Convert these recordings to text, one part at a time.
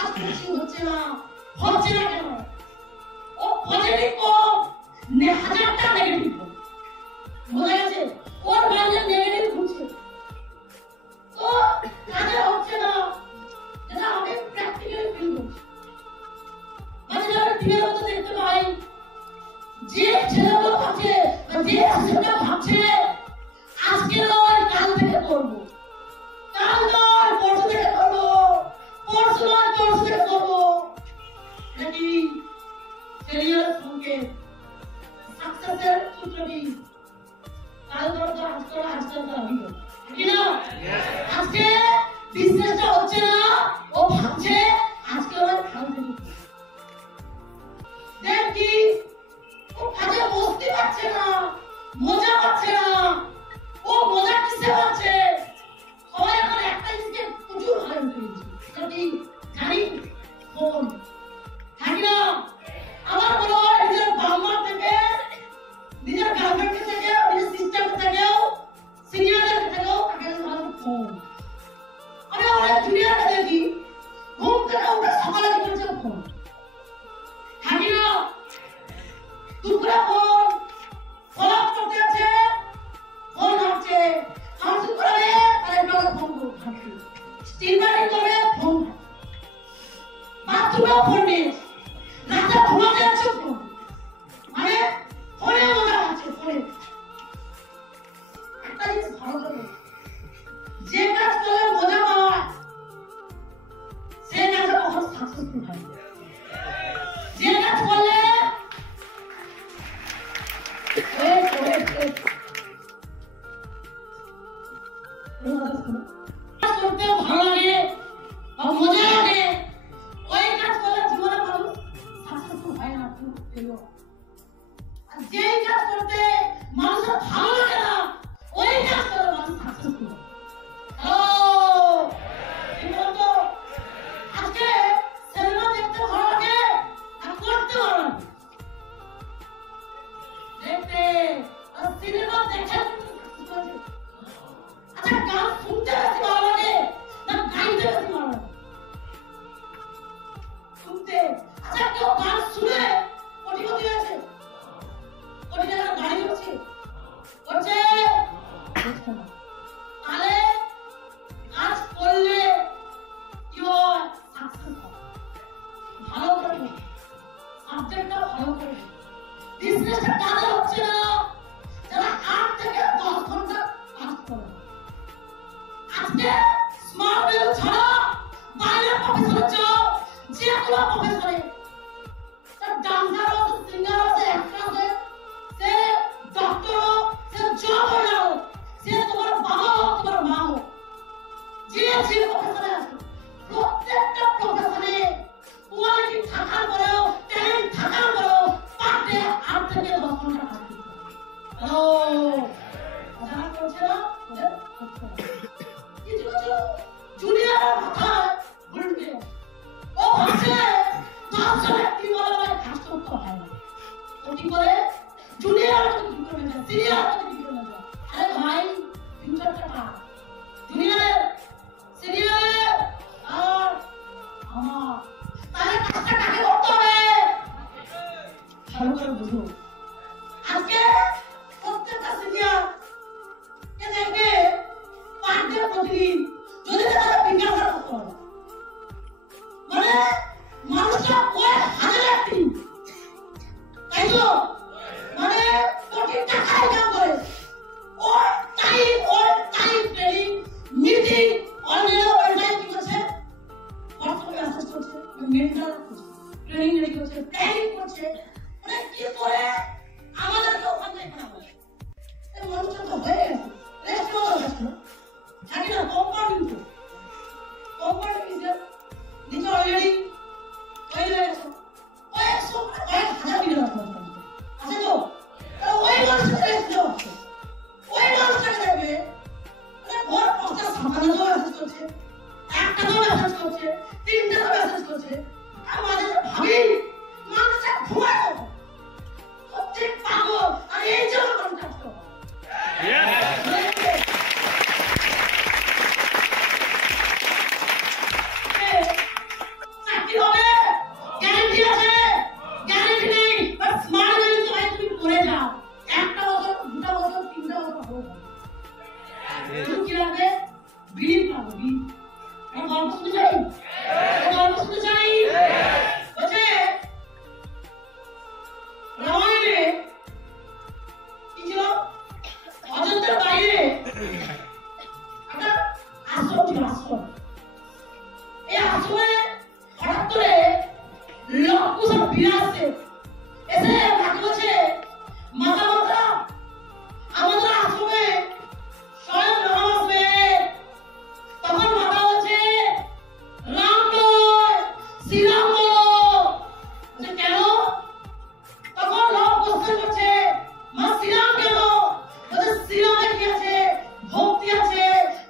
আজ কিছু হচ্ছে না কেন? ও পজিটিভ কম, হাজারটা নেগেটিভ কম, বোঝা গেছে? ওর বাইরে নেগেটিভ ঘুরছে, তো কাজে হচ্ছে না, এটা আমি প্র্যাকটিক্যালি ফিল করছি। মাঝে মাঝে টিভির মধ্যে দেখতে পাই যে ছেলেগুলো ভাবছে, যে ছেলেটা ভাবছে আজকে নয় কাল থেকে করবো, কাল নয় পরশু থেকে করবো, পরশু নয় পরশু থেকে করবো, নাকি ক্যারিয়ার সঙ্গে সাকসেসের সূত্রটি কাল করতে আজকে কি না? আজকে বিজনেসটা হচ্ছে না, ও ভাবছে আজকে নয় কাল থেকে। দেখি ও কাজে বসতে পারছে না, মজা পাচ্ছে না। ও মজা কিসে পাচ্ছে? সবাই এখন একটা জিনিসকে প্রচুর ভালো পেয়েছে, যদি জানি ফোন, হ্যাঁ না? আমার মনে হয় নিজের বাবা থেকে, নিজের গার্লফ্রেন্ড থেকে, নিজের সিস্টার থেকেও, সিনিয়রদের থেকেও তাকে ভালো ফোন। আমি অনেক জুনিয়রকে দেখি ঘুম থেকে উঠে সকালে করছে ফোন, হ্যাঁ না? দুপুরে ফোন, ফলাপ করতে আছে, ফোন হাঁটছে, হাঁটতে করে আরেকটা ফোন হাঁটছে, স্টিমারিং করে ফোন, বাথরুমেও ফোন নিয়েছে, রাতে ঘুমাতে যাচ্ছে ফোন, মানে ফোনে মজা হচ্ছে, ফোনে। একটা জিনিস ভালো করে, যে কাজ করলে মজা পাওয়া সে কাজে কখন সাকসেসফুল হয়, যে কাজ করলে করতেও ভালো লাগে বা মজা লাগে, ওই কাজ করলে জীবনে মানুষ সাকসেসফুল হয় না। আর যেই কাজ করতে মানুষের ভালো লাগে না, ওই কাজ করলে মানুষ সাকসেসফুল হয়। আজকে সিনেমা দেখতে ভালো লাগে আর করতে ভালো লাগে, দেখতে আর সিনেমা দেখে। আচ্ছা, গান শুনতে বেশি ভালো লাগে না গাইতে বেশি ভালো লাগে? শুনতে। আচ্ছা, কেউ গান শুনে কোটিপতি হয়েছে? কোটি টাকার গাড়ি করছে? করছে? তাহলে কাজ করলে কি হয়? সাকসেস হয়। ভালো করে সাবজেক্টটা ভালো করে, বিজনেসটা কাজে হচ্ছে না, যারা 8 থেকে 10 ঘন্টা কাজ করে। আজকে স্মার্ট ভ্যালু ছাড়া বাইরের প্রফেসরে যাও, যে কোনো প্রফেসরে, তার ডান্সার হোক, সিঙ্গার হোক, অ্যাক্টর হোক, সে ডক্টর হোক, সে জব হোক, সে তোমার বাবা হোক, তোমার মা হোক, যে প্রফেসরে আছে, প্রত্যেকটা প্রফেসরে কোয়ালিটি থাকার পরেও, ট্যালেন্ট থাকার পরেও পার ডে 8 থেকে 10 ঘন্টা কাজ করতে হয়। হ্যালো, কথা বলছে না? কিছু কিছু জুনিয়রের মাথায় উল্টে, ও ভাবছে 10 জনের কি বলে ভাই কাজ করতে হয় না, তো কি করে জুনিয়র কি করে না, সিনিয়র কি করে না? আরে ভাই ফিউচারটা কার? জুনিয়রের, সিনিয়রের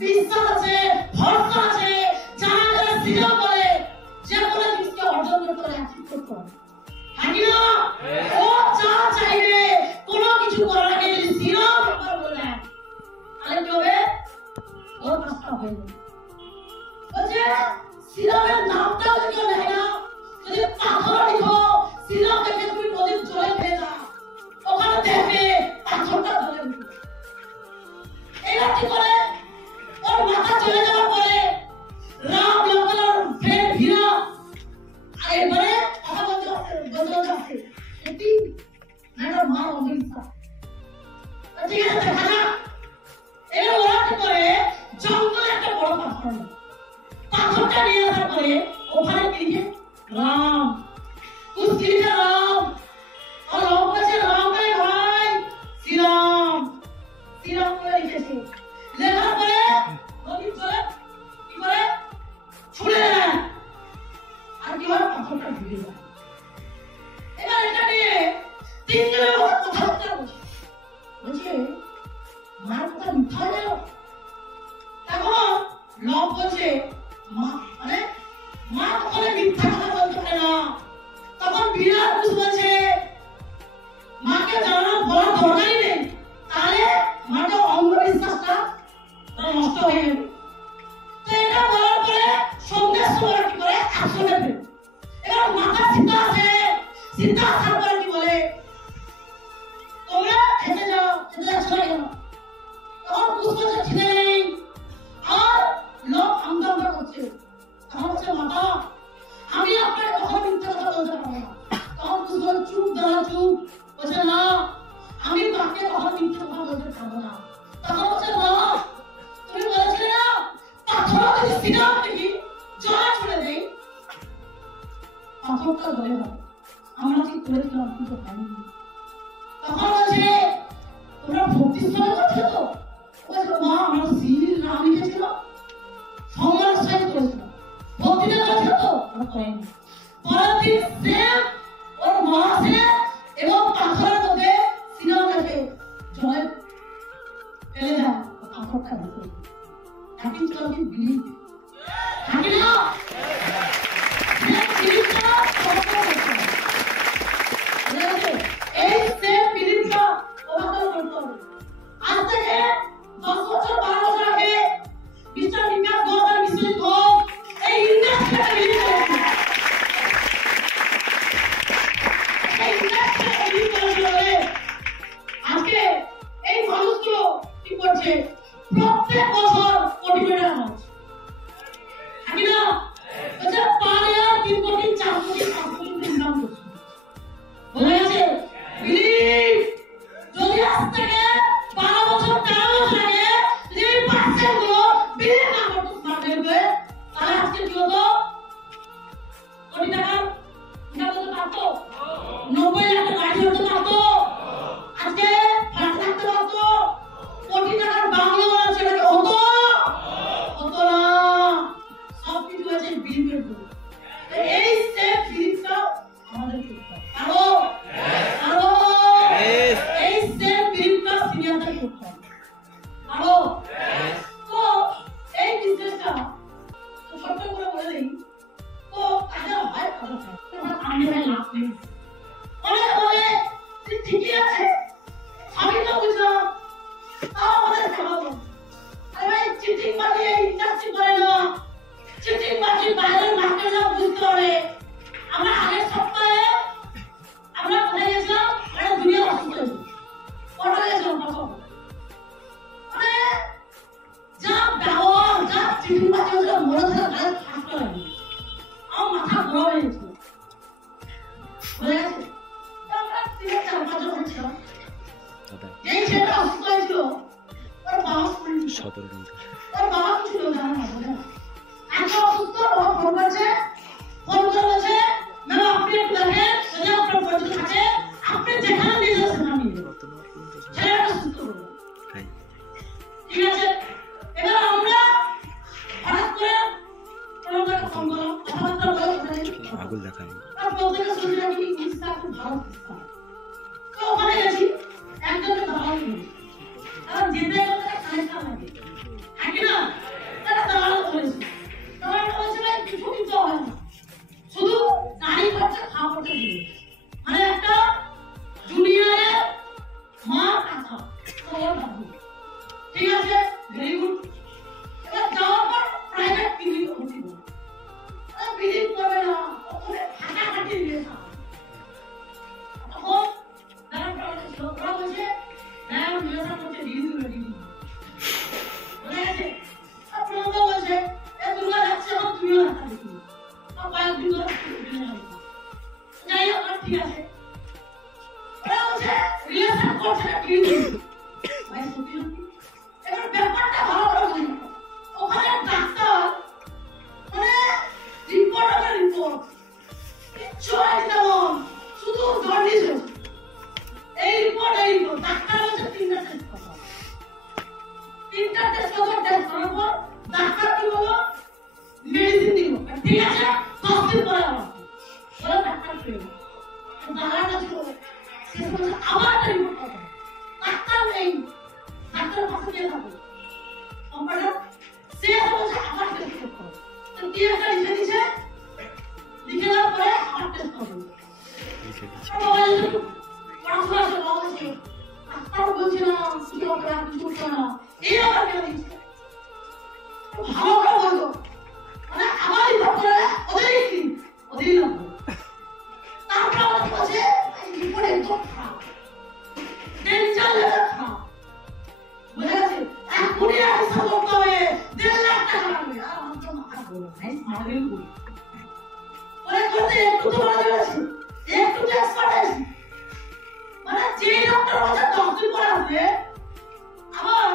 বিশ্বাস আছে, ভরসা আছে, যারা যারা সিনেমা করে যে কোনো জিনিসকে অর্জন করতে পারে, অ্যাচিভ করতে পারে। হাকি না ও যা চাইবে কোনো কিছু করার আগে যদি সিনেমা ব্যাপার বলে তাহলে কি হবে? ওর কাজটা হবে না। বলছে সিনেমার নামটা যদি নেয় না, যদি পাথর লিখো সিনেমা দেখে তুমি নদীর জলে ফেলে দাও, ওখানে দেখবে পাথরটা জলে উঠবে। এবার কি করে? ওর মাথা চলে যাওয়ার পরে রাম লঙ্কার ফ্রেন্ড হীরা এবারে কথা বলতে আসে সত্যি না মা অমৃতা ঠিক আছে দেখা যাক। এবার ওরা কি করে জঙ্গলে একটা বড় পাথর নেয়, পাথরটা নিয়ে আসার পরে ওখানে কি লিখে রাম, उसकी लिखा राम और राम का से राम का भाई श्रीराम, श्रीराम को लिखेছে লেখার পরে নদীর জলে কি করে ছুড়ে দেয় আর কি হয় পাথরটা ঢুকে যায়। এবার এটা নিয়ে তিনজনের মধ্যে কথা বলছে মার কথা মিথ্যা হয়ে গেল। তখন লোক বলছে মা মানে মা কখনো মিথ্যা কথা বলতে পারে না। তখন বিরাট পুরুষ বলছে মাকে জানানো বড় দরকারই নেই, তাহলে মাকে অন্ধবিশ্বাসটা নষ্ট হয়ে যাবে। তো এটা বলার পরে সন্দেশ সময় কি করে আসলে ফেলে এবার মাথা চিন্তা আছে, চিন্তা আসার পরে কি বলে তোমরা খেতে যাও, খেতে যাচ্ছ না কেন? তখন পুরুষ বলছে খিদে নেই, আর লোক আমদামটা করছে। তখন হচ্ছে মাতা আমি আপনাকে কখনো মিথ্যা কথা বলতে পারবো না। তখন পুরুষ চুপ দাঁড়া চুপ বলছে না আমি মাকে কখনো মিথ্যা কথা বলতে পারবো না। তখন হচ্ছে মা তুমি বলেছিলে না পাথর যদি সিনেমা দেখি জলে ছুড়ে দেই পাথরটা গলে যাবে, আমরা ঠিক করেছিলাম কিন্তু হয়নি। তখন বলছে তোমরা ভক্তির সঙ্গে করছো তো? বলছে মা আমার সিরির নাম লিখেছিল সম্মানের সাথে করেছিল, ভক্তিতে করেছিল তো আমরা করিনি। পরের দিন সেম ওর মা আসে এবং পাথরের মধ্যে সিনেমা দেখে জলে ফেলে দেয়, পাথরটা ঢুকে থাকি চলকে বিলিভ থাকি না এই সেম বিলিভটা তোমাকে করতে হবে। আজ থেকে 10 বছর 12 বছর আগে মিস্টার বিকাশ ঘোষ আর বিশ্বজিৎ ঘোষ এই ইন্ডাস্ট্রিটা বিলিভ করেছিল, এই ইন্ডাস্ট্রিটা বিলিভ করেছিল। আজকে এই মানুষগুলো কি করছে? প্রত্যেক বছর কোটি কোটি টাকা হচ্ছে থাকি না বলছে 5 কোটি 4 কোটি 5 কোটি ইনকাম করছে। বলে গেছে বিলিভ যদি আজ থেকে 12 বছর 13 বছর আগে যদি পার্সেন্ট গুলো বিলিভ না করতো স্মার্ট রেলওয়ে তাহলে আজকে কি হতো? কোটি টাকা ইনকাম করতে পারতো, 90 লাখ গাড়ি হতে পারতো, আজকে ফ্ল্যাট থাকতে পারতো, কোটি টাকার বাংলা সেটা কি হতো? হতো না। সব কিছু আছে বিলিভের উপর। এই সেম বিলিভটা আমাদের করতে হবে। আরো আরো এই সেম বিলিভটা সিনিয়রদের করতে হবে। আরো তো এই বিজনেসটা ছোট্ট করে বলে দিই তো কাজে হয় কাজে হয় আমরা সামনে লাভ নেই। অনেক বলে ঠিকই আছে আমি তো বুঝলাম তাও আমাদের খাওয়াবো। আরে ভাই চিটিং বাজি ইন্ডাস্ট্রি করে না, চিটিং বাজি বাইরের মার্কেটে বুঝতে হবে। আমরা আগের সপ্তাহে আমরা কোথায় গেছিলাম? একটা দুনিয়া হসপিটাল ওটা গেছিলাম প্রথম মানে যা ব্যবহার যা চিটিং বাজি হচ্ছিল মনে হচ্ছিল গায়ে থাকতে হবে, আমার মাথা গরম হয়ে গেছিল। বুঝে গেছে আমরা 3-4 জন হচ্ছিলাম। এই ছেলেটা অসুস্থ হয়েছিল ওর বাবা ওর বাবা কিছু লোক জানা না বোঝে এত অসুস্থ ও ফোন করছে বলছে ম্যাম আপনি একটু দেখেন যদি আপনার পরিচিত থাকে আপনি যেখানে নিয়ে যাচ্ছেন আমি ছেলেটা সুস্থ করবো। ঠিক আছে এবার আমরা হঠাৎ করে ওনাকে ফোন করলাম কথাবার্তা বলে আগুল দেখাই আর বলতে শুনছি আমি ইনস্টা খুব ভালো তো ওখানে গেছি একজনের দালাল কারণ যেতে গেলে কানেকশন লাগে থাকে না বলো ভাই মারামারি করি ওরে করতে একটু তো মারা গেছে একটু তো এক্সপার্ট আছে মানে যে ডক্টর বলছে 10 দিন পরে আসবে আবার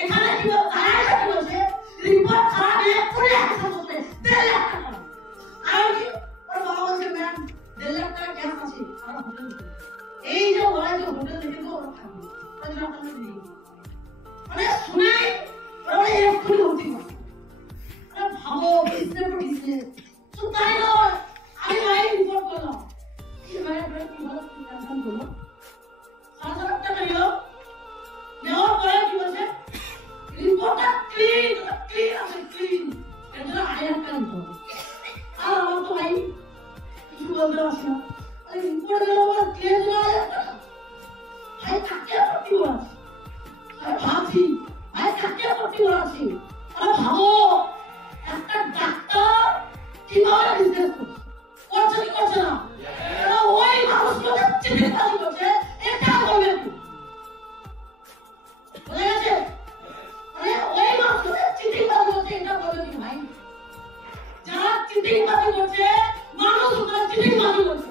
এখানে কি বল দাঁড়ায় থাকে বলছে রিপোর্ট খারাপ এক্ষুনি আসতে বলছে 1.5 লাখ টাকা আর কি ওর বাবা বলছে ম্যাম 1.5 লাখ টাকা ক্যাশ আছে আর হোটেল এই যে ওরা যে হোটেল দেখে তো ওরা থাকবে ওই জন্য আপনাদের দিই মানে শুনাই ওরা এক্ষুনি ভর্তি করে আরে ভাবো বিজনেস তো তাই নয় আমি ভাই রিপোর্ট করলাম কি ভাই আপনারা কি ভালো টেনশন করলো 7,000 টাকা নিল নেওয়ার পরে কি বলছে রিপোর্টটা ক্লিন আছে ক্লিন এর জন্য 2,500 টাকা নিতে হবে আর আমার তো ভাই কিছু বলতে পারছি না আরে রিপোর্ট দিল আবার ক্লিন দিল 2,500 টাকা ভাই কাকে ভর্তি করা আছে আরে ভাবছি ভাই কাকে ভর্তি করা আছে আরে ভাবো একটা ডাক্তার কিভাবে বিজনেস করছে কি করছে না এরা ওই মানুষগুলোকে চিন্তাই করছে এটা বলবে বুঝে গেছে মানে ওই মানুষগুলোকে চিন্তাই করছে এটা বলবে কি ভাই যারা চিন্তাই করছে মানুষগুলো চিন্তাই করছে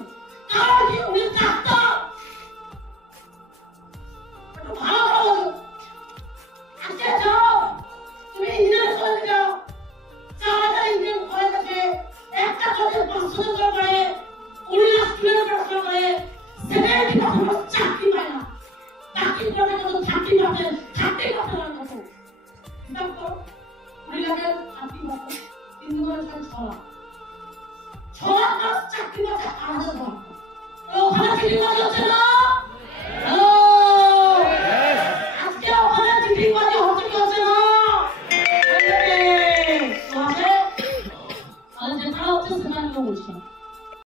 কারণ কি উনি ডাক্তার একটু ভালো করে বলো আজকে যাও তুমি ইঞ্জিনিয়ার কলেজে যাও 4,000 ইঞ্জিনিয়ার কলেজ আছে একটা কলেজে 500 টাকা করে 19 স্টুডেন্ট পড়াশোনা করে 70% চাকরি পায় না চাকরি করে কত 30% মানে কত হিসাব করো 20 লাখের 30% 3 গুণের সাথে 6 লাখ 6 লাখ চাকরি পাচ্ছে 8,000 টাকা তো ওখানে চিঠি পাওয়া যাচ্ছে না